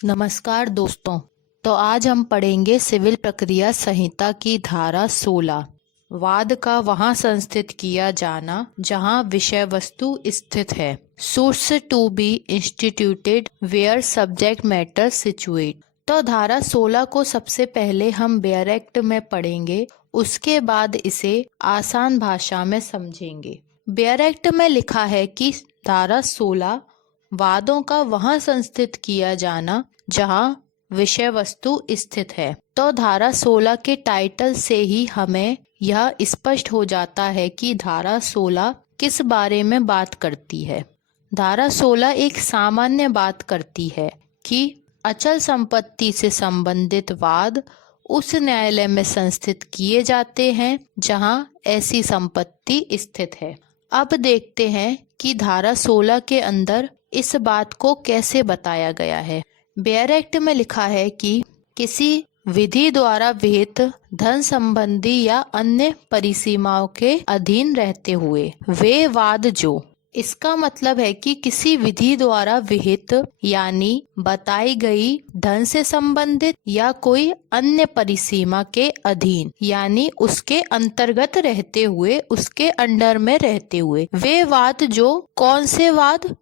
नमस्कार दोस्तों। तो आज हम पढ़ेंगे सिविल प्रक्रिया संहिता की धारा 16 वाद का वहां संस्थित किया जाना जहां विषय वस्तु स्थित है। Source to be instituted where subject matter situate. तो धारा 16 को सबसे पहले हम बेयर एक्ट में पढ़ेंगे, उसके बाद इसे आसान भाषा में समझेंगे। बेयर एक्ट में लिखा है कि धारा 16 वादों का वहां संस्थित किया जाना जहां विषय वस्तु स्थित है। तो धारा 16 के टाइटल से ही हमें यह स्पष्ट हो जाता है कि धारा 16 किस बारे में बात करती है। धारा 16 एक सामान्य बात करती है कि अचल संपत्ति से संबंधित वाद उस न्यायालय में संस्थित किए जाते हैं जहां ऐसी संपत्ति स्थित है। अब देखते हैं कि धारा 16 के अंदर इस बात को कैसे बताया गया है। बेयर एक्ट में लिखा है कि किसी विधि द्वारा विहित धन संबंधी या अन्य परिसीमाओं के अधीन रहते हुए वे वाद जो, इसका मतलब है कि किसी विधि द्वारा विहित यानी बताई गई धन से संबंधित या कोई अन्य परिसीमा के अधीन यानी उसके अंतर्गत रहते हुए, उसके अंडर में रहते हुए वे वाद जो, कौन से वाद,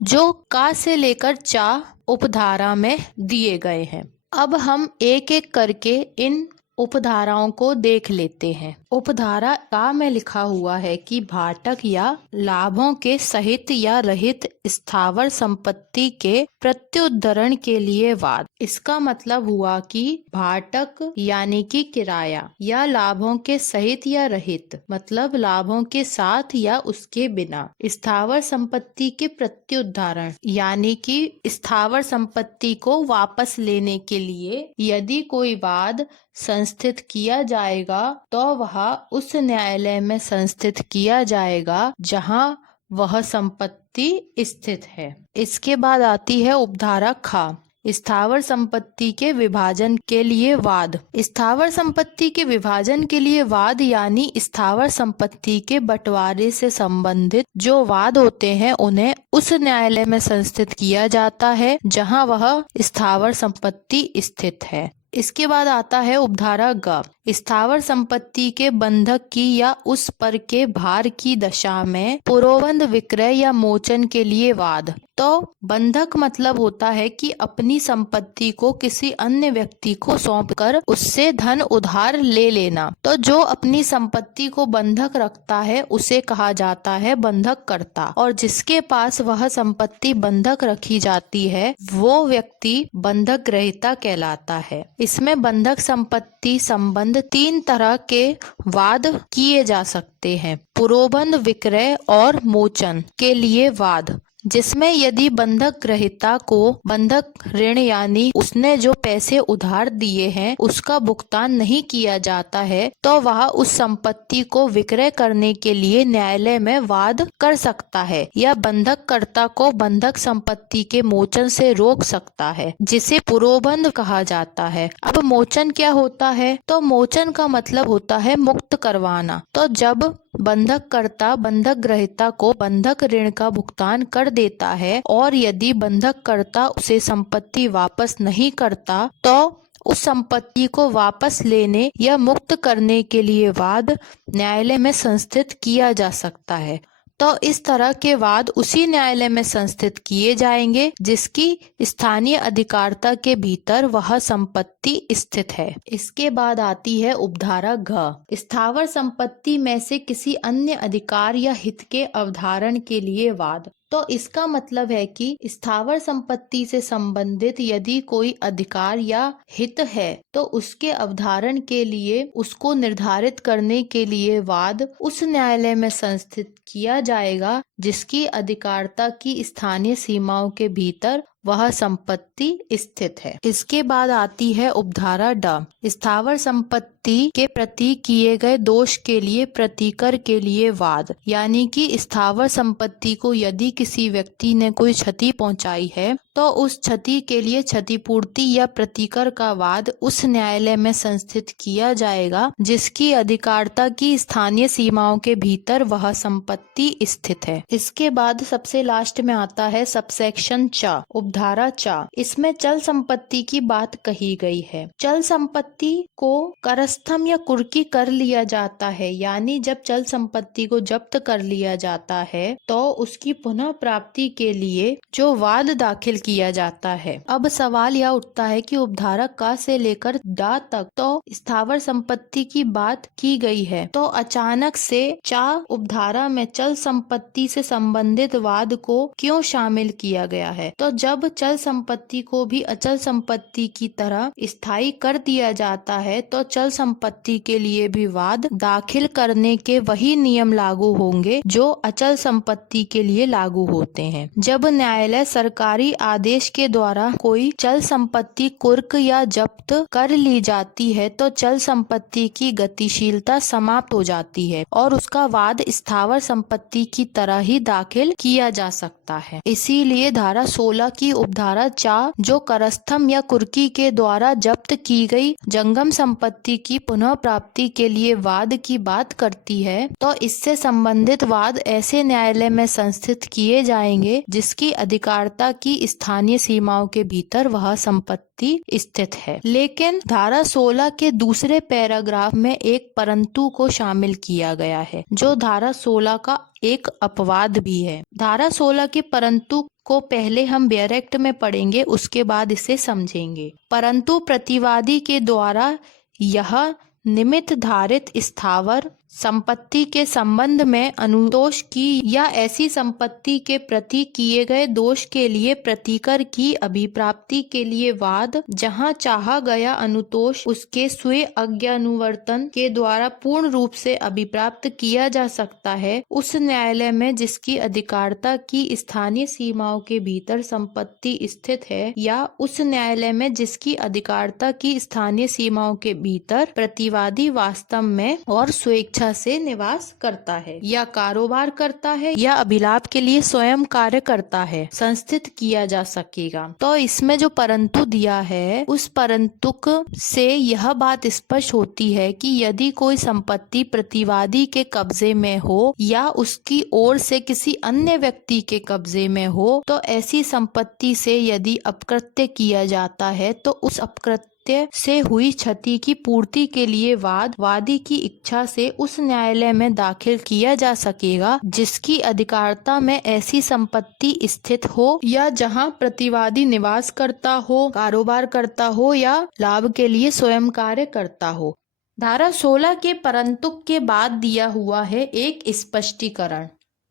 जो का से लेकर चा उपधारा में दिए गए हैं। अब हम एक एक करके इन उपधाराओं को देख लेते हैं। उपधारा का में लिखा हुआ है कि भाटक या लाभों के सहित या रहित स्थावर संपत्ति के प्रत्युद्धरण के लिए वाद। इसका मतलब हुआ कि भाटक यानी कि किराया या लाभों के सहित या रहित मतलब लाभों के साथ या उसके बिना स्थावर संपत्ति के प्रत्युद्धरण यानी कि स्थावर संपत्ति को वापस लेने के लिए यदि कोई वाद संस्थित किया जाएगा तो वह उस न्यायालय में संस्थित किया जाएगा जहां वह संपत्ति स्थित है। इसके बाद आती है उपधारा खा, स्थावर संपत्ति के विभाजन के लिए वाद। स्थावर संपत्ति के विभाजन के लिए वाद यानी स्थावर संपत्ति के बंटवारे से संबंधित जो वाद होते हैं उन्हें उस न्यायालय में संस्थित किया जाता है जहां वह स्थावर संपत्ति स्थित है। इसके बाद आता है उपधारा ग, स्थावर संपत्ति के बंधक की या उस पर के भार की दशा में पुरोबंध विक्रय या मोचन के लिए वाद। तो बंधक मतलब होता है कि अपनी संपत्ति को किसी अन्य व्यक्ति को सौंपकर उससे धन उधार ले लेना। तो जो अपनी संपत्ति को बंधक रखता है उसे कहा जाता है बंधक कर्ता, और जिसके पास वह संपत्ति बंधक रखी जाती है वो व्यक्ति बंधक ग्रहीता कहलाता है। इसमें बंधक संपत्ति संबंध 3 तरह के वाद किए जा सकते हैं। पुरोबंध विक्रय और मोचन के लिए वाद, जिसमें यदि बंधक ग्रहीता को बंधक ऋण यानी उसने जो पैसे उधार दिए हैं उसका भुगतान नहीं किया जाता है तो वह उस संपत्ति को विक्रय करने के लिए न्यायालय में वाद कर सकता है या बंधक कर्ता को बंधक संपत्ति के मोचन से रोक सकता है, जिसे पुरोबंध कहा जाता है। अब मोचन क्या होता है? तो मोचन का मतलब होता है मुक्त करवाना। तो जब बंधक कर्ता बंधक ग्रहीता को बंधक ऋण का भुगतान कर देता है और यदि बंधक कर्ता उसे संपत्ति वापस नहीं करता तो उस संपत्ति को वापस लेने या मुक्त करने के लिए वाद न्यायालय में संस्थित किया जा सकता है। तो इस तरह के वाद उसी न्यायालय में संस्थित किए जाएंगे जिसकी स्थानीय अधिकारिता के भीतर वह संपत्ति स्थित है। इसके बाद आती है उपधारा घ, स्थावर संपत्ति में से किसी अन्य अधिकार या हित के अवधारण के लिए वाद। तो इसका मतलब है कि स्थावर संपत्ति से संबंधित यदि कोई अधिकार या हित है तो उसके अवधारण के लिए, उसको निर्धारित करने के लिए वाद उस न्यायालय में संस्थित किया जाएगा जिसकी अधिकारिता की स्थानीय सीमाओं के भीतर वह संपत्ति स्थित है। इसके बाद आती है उपधारा ड, स्थावर संपत्ति के प्रति किए गए दोष के लिए प्रतिकर के लिए वाद, यानी कि स्थावर संपत्ति को यदि किसी व्यक्ति ने कोई क्षति पहुंचाई है तो उस क्षति के लिए क्षतिपूर्ति या प्रतिकर का वाद उस न्यायालय में संस्थित किया जाएगा जिसकी अधिकारिता की स्थानीय सीमाओं के भीतर वह संपत्ति स्थित है। इसके बाद सबसे लास्ट में आता है सबसेक्शन चा, उपधारा चा। इसमें चल संपत्ति की बात कही गई है। चल संपत्ति को करस्थम या कुर्की कर लिया जाता है, यानी जब चल संपत्ति को जब्त कर लिया जाता है तो उसकी पुनः प्राप्ति के लिए जो वाद दाखिल किया जाता है। अब सवाल यह उठता है कि उपधारा का से लेकर डा तक तो स्थावर संपत्ति की बात की गई है, तो अचानक से चा उपधारा में चल संपत्ति से संबंधित वाद को क्यों शामिल किया गया है? तो जब चल संपत्ति को भी अचल संपत्ति की तरह स्थायी कर दिया जाता है तो चल संपत्ति के लिए भी वाद दाखिल करने के वही नियम लागू होंगे जो अचल संपत्ति के लिए लागू होते हैं। जब न्यायालय सरकारी आदेश के द्वारा कोई चल संपत्ति कुर्क या जब्त कर ली जाती है तो चल संपत्ति की गतिशीलता समाप्त हो जाती है और उसका वाद स्थावर संपत्ति की तरह ही दाखिल किया जा सकता है। इसीलिए धारा 16 की उपधारा चा जो करस्थम या कुर्की के द्वारा जब्त की गई जंगम संपत्ति की पुनः प्राप्ति के लिए वाद की बात करती है, तो इससे संबंधित वाद ऐसे न्यायालय में संस्थित किए जाएंगे जिसकी अधिकारिता की स्थानीय सीमाओं के भीतर वह संपत्ति स्थित है। लेकिन धारा 16 के दूसरे पैराग्राफ में एक परंतु को शामिल किया गया है जो धारा 16 का एक अपवाद भी है। धारा 16 के परंतु को पहले हम डायरेक्ट में पढ़ेंगे, उसके बाद इसे समझेंगे। परंतु प्रतिवादी के द्वारा यह निमित्त धारित स्थावर संपत्ति के संबंध में अनुदोष की या ऐसी संपत्ति के प्रति किए गए दोष के लिए प्रतिकर की अभिप्राप्ति के लिए वाद जहां चाहा गया अनुतोष उसके स्वयं अज्ञानुवर्तन के द्वारा पूर्ण रूप से अभिप्राप्त किया जा सकता है, उस न्यायालय में जिसकी अधिकारिता की स्थानीय सीमाओं के भीतर संपत्ति स्थित है या उस न्यायालय में जिसकी अधिकारिता की स्थानीय सीमाओं के भीतर प्रतिवादी वास्तव में और स्वेच्छा से निवास करता है या कारोबार करता है या अभिलाप के लिए स्वयं कार्य करता है, संस्थित किया जा सकेगा। तो इसमें जो परंतु दिया है उस परंतुक से यह बात स्पष्ट होती है कि यदि कोई संपत्ति प्रतिवादी के कब्जे में हो या उसकी ओर से किसी अन्य व्यक्ति के कब्जे में हो तो ऐसी संपत्ति से यदि अपकृत्य किया जाता है तो उस अपकृत्य से हुई क्षति की पूर्ति के लिए वादी की इच्छा से उस न्यायालय में दाखिल किया जा सकेगा जिसकी अधिकारिता में ऐसी संपत्ति स्थित हो या जहां प्रतिवादी निवास करता हो, कारोबार करता हो या लाभ के लिए स्वयं कार्य करता हो। धारा 16 के परंतुक के बाद दिया हुआ है एक स्पष्टीकरण।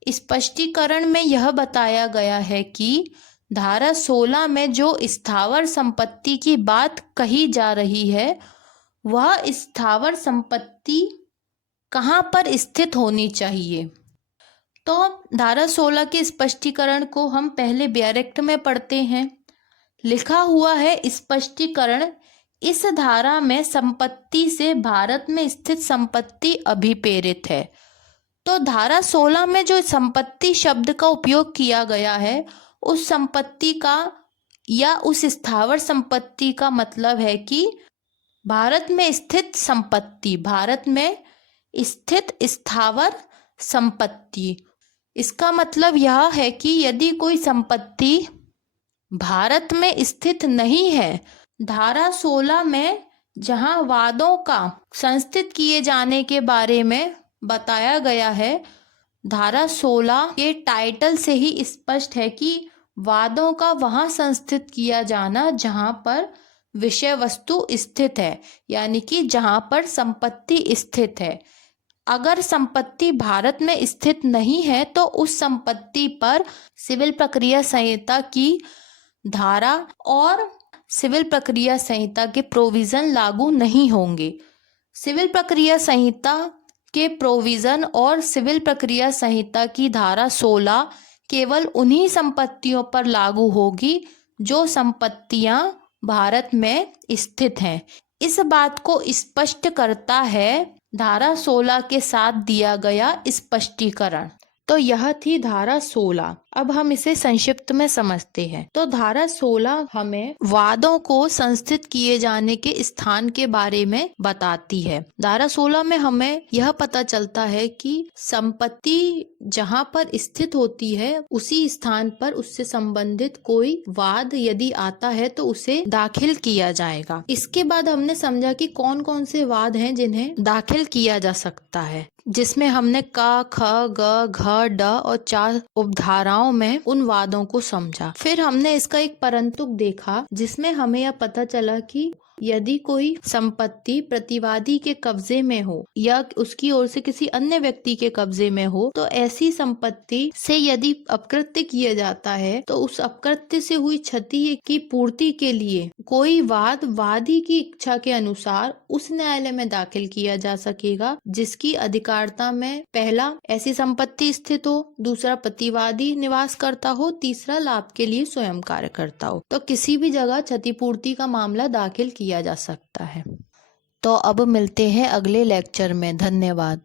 स्पष्टीकरण में यह बताया गया है कि धारा 16 में जो स्थावर संपत्ति की बात कही जा रही है वह स्थावर संपत्ति कहाँ पर स्थित होनी चाहिए। तो धारा 16 के स्पष्टीकरण को हम पहले डायरेक्ट में पढ़ते हैं। लिखा हुआ है स्पष्टीकरण, इस धारा में संपत्ति से भारत में स्थित संपत्ति अभिप्रेरित है। तो धारा 16 में जो संपत्ति शब्द का उपयोग किया गया है उस संपत्ति का या उस स्थावर संपत्ति का मतलब है कि भारत में स्थित संपत्ति, भारत में स्थित स्थावर संपत्ति। इसका मतलब यह है कि यदि कोई संपत्ति भारत में स्थित नहीं है, धारा 16 में जहां वादों का संस्थित किए जाने के बारे में बताया गया है, धारा 16 के टाइटल से ही स्पष्ट है कि वादों का वहां संस्थित किया जाना जहां पर विषय वस्तु स्थित है, यानी कि जहां पर संपत्ति स्थित है। अगर संपत्ति भारत में स्थित नहीं है तो उस संपत्ति पर सिविल प्रक्रिया संहिता की धारा और सिविल प्रक्रिया संहिता के प्रोविजन लागू नहीं होंगे। सिविल प्रक्रिया संहिता के प्रोविजन और सिविल प्रक्रिया संहिता की धारा 16 केवल उन्हीं संपत्तियों पर लागू होगी जो संपत्तियां भारत में स्थित हैं। इस बात को स्पष्ट करता है धारा 16 के साथ दिया गया स्पष्टीकरण। तो यह थी धारा 16। अब हम इसे संक्षिप्त में समझते हैं। तो धारा 16 हमें वादों को संस्थित किए जाने के स्थान के बारे में बताती है। धारा 16 में हमें यह पता चलता है कि संपत्ति जहाँ पर स्थित होती है उसी स्थान पर उससे संबंधित कोई वाद यदि आता है तो उसे दाखिल किया जाएगा। इसके बाद हमने समझा कि कौन कौन से वाद हैं जिन्हें दाखिल किया जा सकता है, जिसमें हमने क, ख, ग, घ, ड और 4 उपधाराओं में उन वादों को समझा। फिर हमने इसका एक परंतुक देखा जिसमें हमें यह पता चला कि यदि कोई संपत्ति प्रतिवादी के कब्जे में हो या उसकी ओर से किसी अन्य व्यक्ति के कब्जे में हो तो ऐसी संपत्ति से यदि अपकृत्य किया जाता है तो उस अपकृत्य से हुई क्षति की पूर्ति के लिए कोई वाद वादी की इच्छा के अनुसार उस न्यायालय में दाखिल किया जा सकेगा जिसकी अधिकारता में पहला ऐसी संपत्ति स्थित हो, दूसरा प्रतिवादी निवास करता हो, तीसरा लाभ के लिए स्वयं कार्य करता हो। तो किसी भी जगह क्षतिपूर्ति का मामला दाखिल किया जा सकता है। तो अब मिलते हैं अगले लेक्चर में। धन्यवाद।